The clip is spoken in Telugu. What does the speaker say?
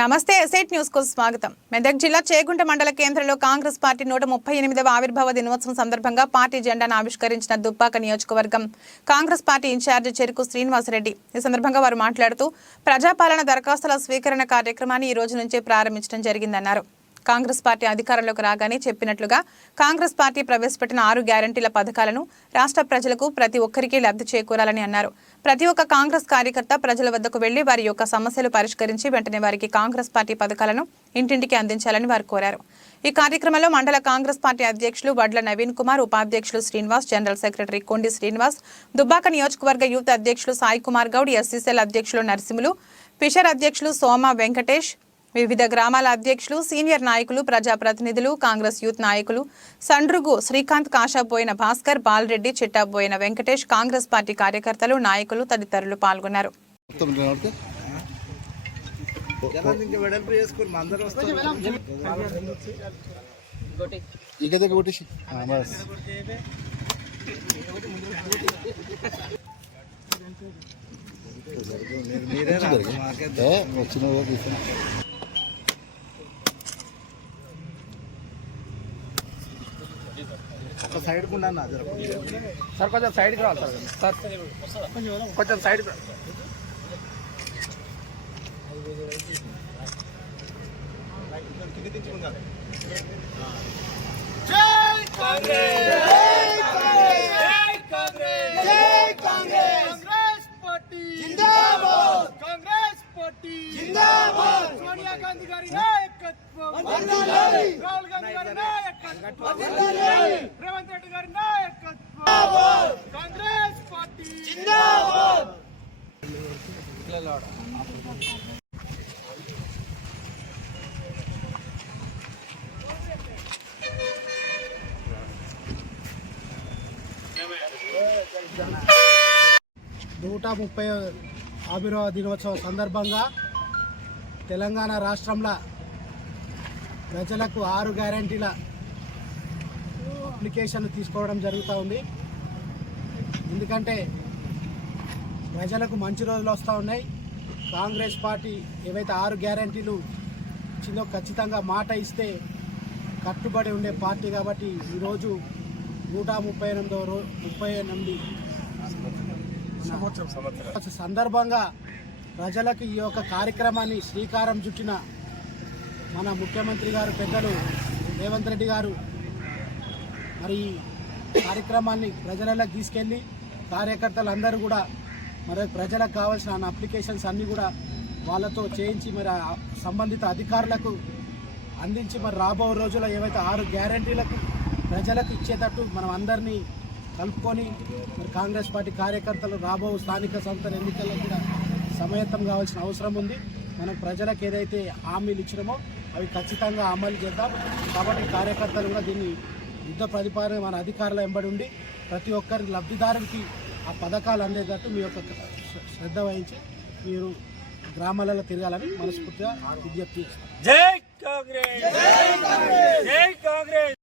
నమస్తే ఎసైట్ న్యూస్కు స్వాగతం. మెదక్ జిల్లా చేగుంట మండల కేంద్రంలో కాంగ్రెస్ పార్టీ నూట ముప్పై ఎనిమిదవ ఆవిర్భావ దినోత్సవం సందర్భంగా పార్టీ జెండాను ఆవిష్కరించిన దుబ్బాక నియోజకవర్గం కాంగ్రెస్ పార్టీ ఇన్ఛార్జి చెరుకు శ్రీనివాసరెడ్డి. ఈ సందర్భంగా వారు మాట్లాడుతూ ప్రజాపాలన దరఖాస్తుల స్వీకరణ కార్యక్రమాన్ని ఈ రోజు నుంచే ప్రారంభించడం జరిగిందన్నారు. కాంగ్రెస్ పార్టీ అధికారంలోకి రాగానే చెప్పినట్లుగా కాంగ్రెస్ పార్టీ ప్రవేశపెట్టిన ఆరు గ్యారంటీల పథకాలను రాష్ట్ర ప్రజలకు ప్రతి ఒక్కరికి లబ్ధి చేకూరాలని అన్నారు. ప్రతి ఒక్క కాంగ్రెస్ కార్యకర్త ప్రజల వద్దకు వెళ్ళి వారి యొక్క సమస్యలు పరిష్కరించి వెంటనే వారికి కాంగ్రెస్ పార్టీ పథకాలను ఇంటింటికి అందించాలని వారు కోరారు. ఈ కార్యక్రమంలో మండల కాంగ్రెస్ పార్టీ అధ్యక్షులు వడ్ల నవీన్ కుమార్ ఉపాధ్యక్షులు శ్రీనివాస్ జనరల్ సెక్రటరీ కొండి శ్రీనివాస్ దుబ్బాక నియోజకవర్గ యూత్ అధ్యక్షులు సాయి కుమార్ గౌడ్ ఎస్సీసీఎల్ అధ్యక్షులు నరసింహులు ఫిషర్ అధ్యక్షులు సోమ వెంకటేష్ వివిధ గ్రామాల అధ్యక్షులు సీనియర్ నాయకులు ప్రజాప్రతినిధులు కాంగ్రెస్ యూత్ నాయకులు సండ్రుగు శ్రీకాంత్ కాషాబోయిన భాస్కర్ బాలరెడ్డి చిట్టాబోయిన వెంకటేష్ కాంగ్రెస్ పార్టీ కార్యకర్తలు నాయకులు తదితరులు పాల్గొన్నారు. వచ్చిన ఒక సైడ్ కుండా సార్ కొంచెం సైడ్కి రావాలి సార్. సార్ కొంచెం సైడ్కి రా. కాంగ్రెస్! పార్టీ జిందాబాద్ కాంగ్రెస్ పార్టీ! జిందాబాద్! సోనియా గాంధీ గారి నాయకత్వం! రాహుల్ గాంధీ గారి నాయకత్వం! రేవంత్ రెడ్డి గారి నాయకత్వం. కాంగ్రెస్ పార్టీ. జిందాబాద్ నూట ముప్పై ఆవిర్భావ దినోత్సవం సందర్భంగా తెలంగాణ రాష్ట్రంలో ప్రజలకు ఆరు గ్యారంటీల అప్లికేషన్లు తీసుకోవడం జరుగుతూ ఉంది. ఎందుకంటే ప్రజలకు మంచి రోజులు వస్తూ ఉన్నాయి. కాంగ్రెస్ పార్టీ ఏవైతే ఆరు గ్యారంటీలు ఇచ్చిందో ఖచ్చితంగా మాట ఇస్తే కట్టుబడి ఉండే పార్టీ కాబట్టి ఈరోజు నూట ముప్పై ఎనిమిదో రో ముప్పై ఎనిమిది సందర్భంగా ప్రజలకు ఈ యొక్క కార్యక్రమాన్ని శ్రీకారం చుట్టిన మన ముఖ్యమంత్రి గారు పెద్దలు రేవంత్ రెడ్డి గారు మరి కార్యక్రమాన్ని ప్రజలలో తీసుకెళ్ళి కార్యకర్తలందరూ కూడా మరి ప్రజలకు కావాల్సిన అప్లికేషన్స్ అన్నీ కూడా వాళ్ళతో చేయించి మరి సంబంధిత అధికారులకు అందించి మరి రాబో రోజుల్లో ఏవైతే ఆరు గ్యారంటీలకు ప్రజలకు ఇచ్చేటట్టు మనం అందరినీ కలుపుకొని మరి కాంగ్రెస్ పార్టీ కార్యకర్తలు రాబో స్థానిక సంస్థల ఎన్నికల్లో కూడా సమయత్తం కావాల్సిన అవసరం ఉంది. మనం ప్రజలకు ఏదైతే హామీలు ఇచ్చినామో అవి ఖచ్చితంగా అమలు చేద్దాం. కాబట్టి కార్యకర్తలు కూడా దీన్ని యుద్ధ ప్రతిపాదన మన అధికారుల వెంబడి ఉండి ప్రతి ఒక్కరి లబ్ధిదారునికి ఆ పథకాలు అందేటట్టు మీ యొక్క శ్రద్ధ వహించి మీరు గ్రామాలలో తిరగాలని మనస్ఫూర్తిగా విజ్ఞప్తి చేస్తాం జై కాంగ్రెస్! జై కాంగ్రెస్!